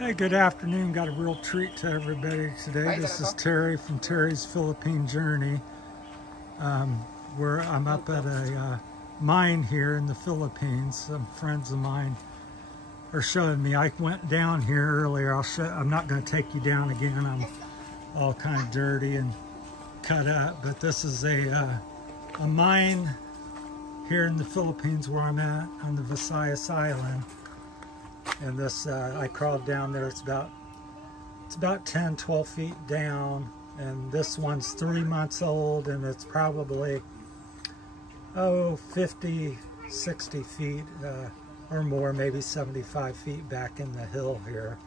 Hey, good afternoon. Got a real treat to everybody today. This is Terry from Terry's Philippine Journey. Where I'm up at a mine here in the Philippines. Some friends of mine are showing me. I went down here earlier. I'm not going to take you down again. I'm all kind of dirty and cut up. But this is a mine here in the Philippines where I'm at on the Visayas Island. And this, I crawled down there. It's about 10, 12 feet down. And this one's 3 months old, and it's probably, 50, 60 feet or more, maybe 75 feet back in the hill here.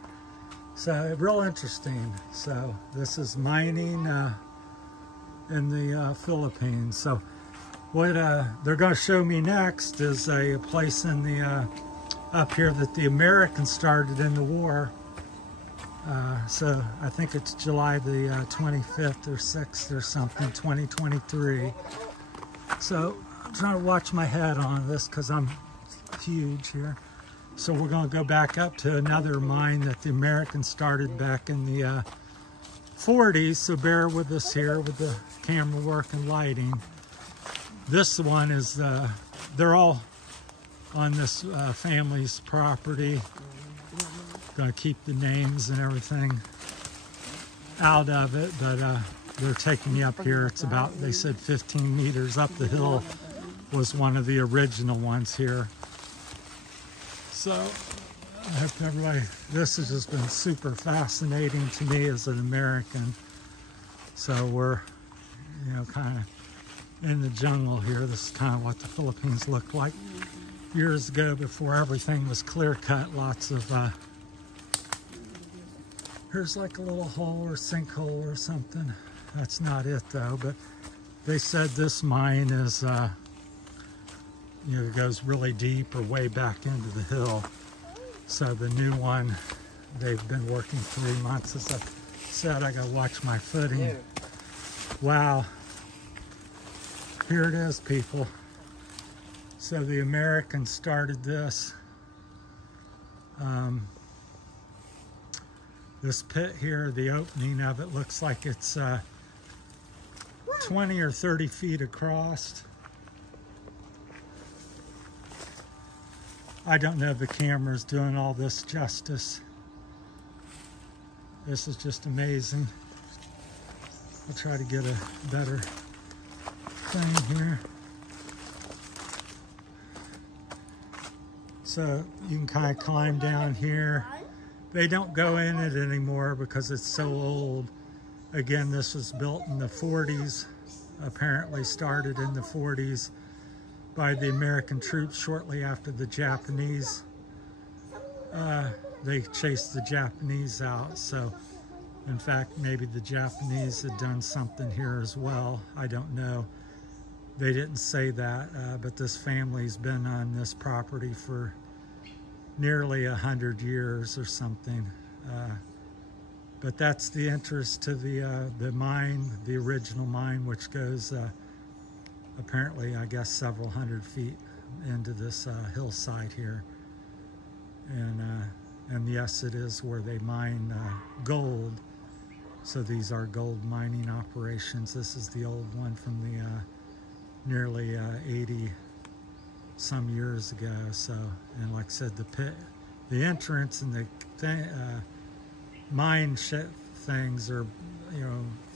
So real interesting. So this is mining in the Philippines. So what they're going to show me next is a place in the up here that the Americans started in the war. So I think it's July the 25th or 6th or something, 2023. So I'm trying to watch my head on this because I'm huge here. So we're going to go back up to another mine that the Americans started back in the 40s. So bear with us here with the camera work and lighting. This one is, they're all on this family's property. Gonna keep the names and everything out of it, but they're taking me up here. It's about, they said 15 meters up the hill was one of the original ones here. So I hope everybody, this has just been super fascinating to me as an American. So we're, kind of in the jungle here. This is kind of what the Philippines looked like years ago before everything was clear cut. Lots of here's like a little hole or sinkhole or something. That's not it though, but they said this mine is it goes really deep or way back into the hill. So the new one, they've been working 3 months. As I said, I gotta watch my footing. Wow, here it is, people. So the Americans started this. This pit here, the opening of it looks like it's 20 or 30 feet across. I don't know if the camera's doing all this justice. This is just amazing. I'll try to get a better thing here. So you can kind of climb down here. They don't go in it anymore because it's so old. Again, this was built in the 40s, apparently started in the 40s by the American troops shortly after the Japanese. They chased the Japanese out. So in fact, maybe the Japanese had done something here as well. I don't know. They didn't say that, but this family's been on this property for nearly 100 years or something. But that's the interest to the mine, the original mine, which goes apparently, I guess, several hundred feet into this hillside here. And yes, it is where they mine gold. So these are gold mining operations. This is the old one from the nearly 80 some years ago. So, and like I said, the pit, the entrance and the mine things are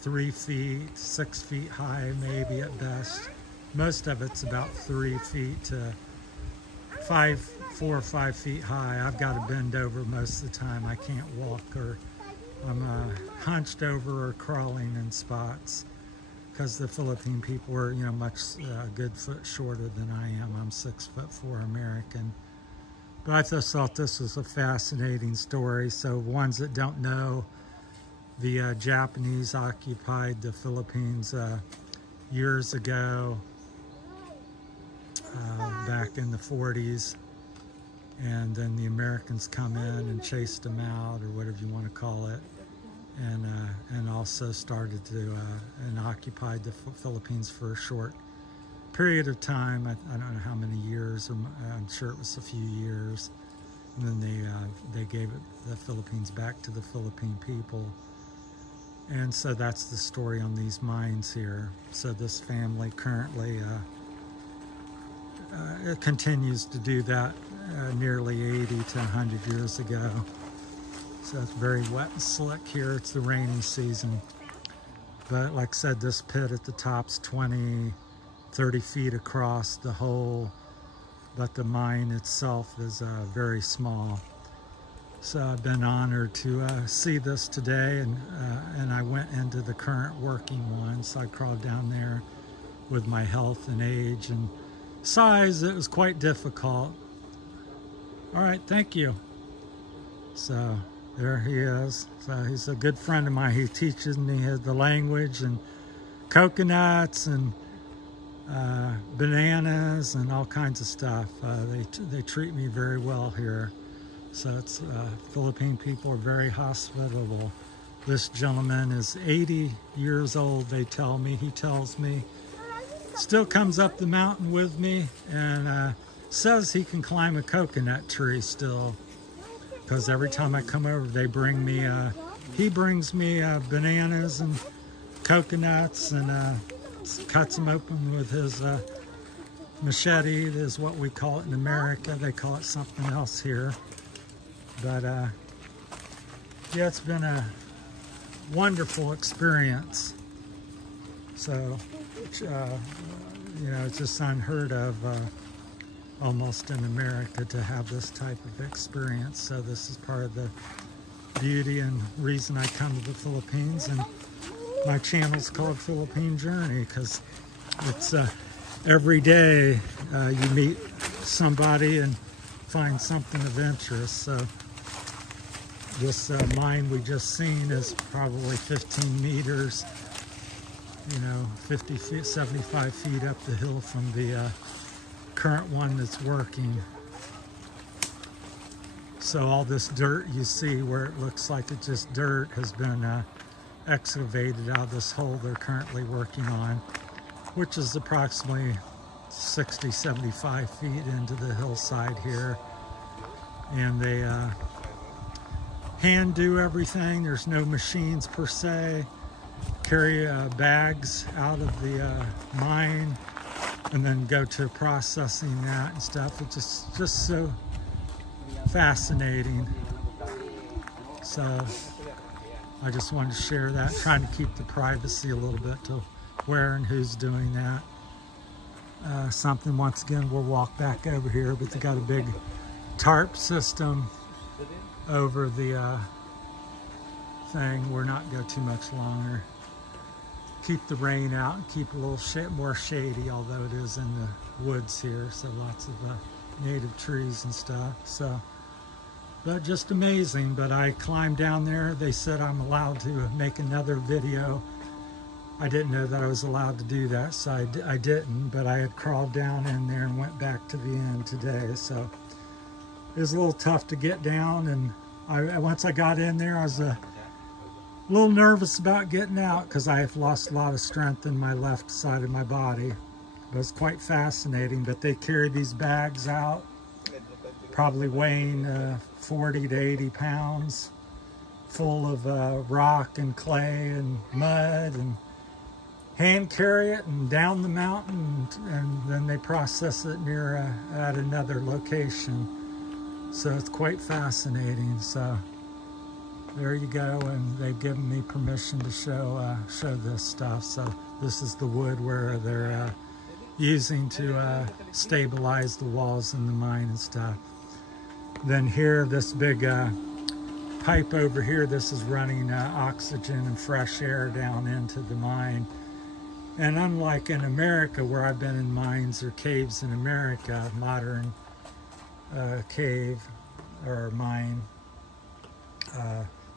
3 feet, 6 feet high maybe at best. Most of it's about 3 feet to 4 or 5 feet high. I've got to bend over most of the time. I can't walk, or I'm hunched over or crawling in spots, because the Philippine people are, much a good foot shorter than I am. I'm 6'4" American. But I just thought this was a fascinating story. So ones that don't know, the Japanese occupied the Philippines years ago, back in the 40s. And then the Americans come in and chased them out, or whatever you want to call it. And also started to and occupied the Philippines for a short period of time. I don't know how many years, I'm sure it was a few years. And then they gave the Philippines back to the Philippine people. And so that's the story on these mines here. So this family currently it continues to do that nearly 80 to 100 years ago. So it's very wet and slick here. It's the rainy season. But like I said, this pit at the top's 20, 30 feet across the hole, but the mine itself is very small. So I've been honored to see this today, and I went into the current working one. So I crawled down there with my health and age and size. It was quite difficult. All right, thank you. So there he is. So he's a good friend of mine. He teaches me the language and coconuts and bananas and all kinds of stuff. They treat me very well here. So it's Philippine people are very hospitable. This gentleman is 80 years old, they tell me. He tells me. Still comes up the mountain with me and says he can climb a coconut tree still. Because every time I come over, they bring me, he brings me bananas and coconuts and cuts them open with his machete, is what we call it in America. They call it something else here. But yeah, it's been a wonderful experience. So, you know, it's just unheard of almost in America to have this type of experience. So this is part of the beauty and reason I come to the Philippines. And my channel's called Philippine Journey because it's every day you meet somebody and find something of interest. So this mine we just seen is probably 15 meters, you know, 50 feet, 75 feet up the hill from the current one that's working. So all this dirt you see where it looks like it's just dirt has been excavated out of this hole they're currently working on, which is approximately 60, 75 feet into the hillside here. And they hand do everything. There's no machines per se. Carry bags out of the mine and then go to processing that and stuff. It's just so fascinating. So I just wanted to share that, trying to keep the privacy a little bit to where and who's doing that. Something, once again, we'll walk back over here, but they got a big tarp system over the thing. We're not go too much longer. Keep the rain out and keep a little more shady, although it is in the woods here, so lots of native trees and stuff. So, but just amazing. But I climbed down there. They said I'm allowed to make another video. I didn't know that I was allowed to do that, so I didn't, but I had crawled down in there and went back to the end today. So it was a little tough to get down, and once I got in there, I was a little nervous about getting out because I have lost a lot of strength in my left side of my body. But it's quite fascinating. But they carry these bags out, probably weighing 40 to 80 pounds, full of rock and clay and mud, and hand carry it and down the mountain, and then they process it near at another location. So it's quite fascinating. So there you go, and they've given me permission to show this stuff. So this is the wood where they're using to stabilize the walls in the mine and stuff. Then here, this big pipe over here, this is running oxygen and fresh air down into the mine. And unlike in America, where I've been in mines or caves in America, modern cave or mine,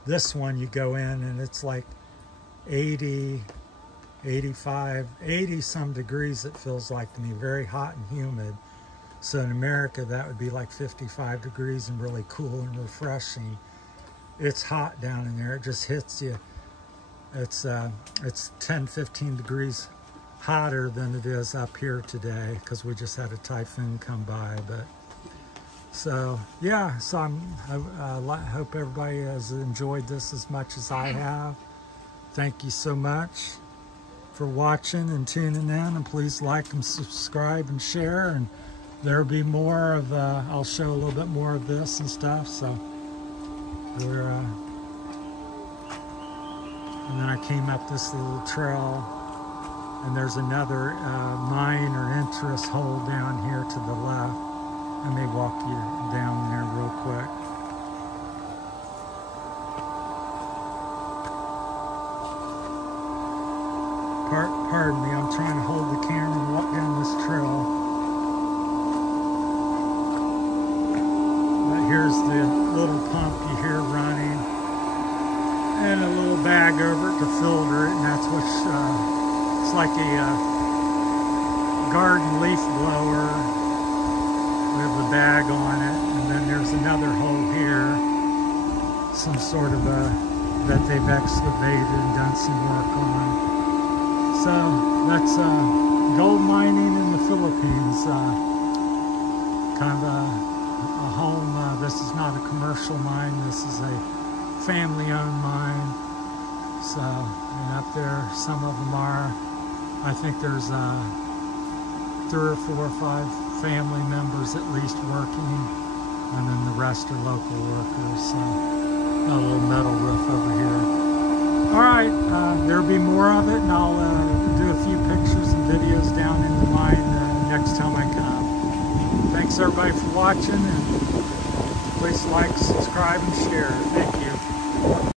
this one you go in and it's like 80, 85, 80 some degrees it feels like to me, very hot and humid. So in America that would be like 55 degrees and really cool and refreshing. It's hot down in there, it just hits you. It's 10, 15 degrees hotter than it is up here today because we just had a typhoon come by. But So yeah, so I hope everybody has enjoyed this as much as I have. Thank you so much for watching and tuning in, and please like and subscribe and share, and there'll be more of I'll show a little bit more of this and stuff. So we're and then I came up this little trail, and there's another mine or interest hole down here to the left. I may walk you down there real quick. Pardon me, I'm trying to hold the camera and walk down this trail. But here's the little pump you hear running, and a little bag over it to filter it, and that's what's, it's like a garden leaf blower with a bag on it. And then there's another hole here, some sort of that they've excavated and done some work on. So that's gold mining in the Philippines, kind of a home. This is not a commercial mine, this is a family-owned mine. So, and up there, some of them are, I think there's 3 or 4 or 5 family members at least working, and then the rest are local workers. So, got a little metal roof over here. All right, there'll be more of it, and I'll do a few pictures and videos down in the mine next time I come. Thanks everybody for watching, and please like, subscribe, and share. Thank you.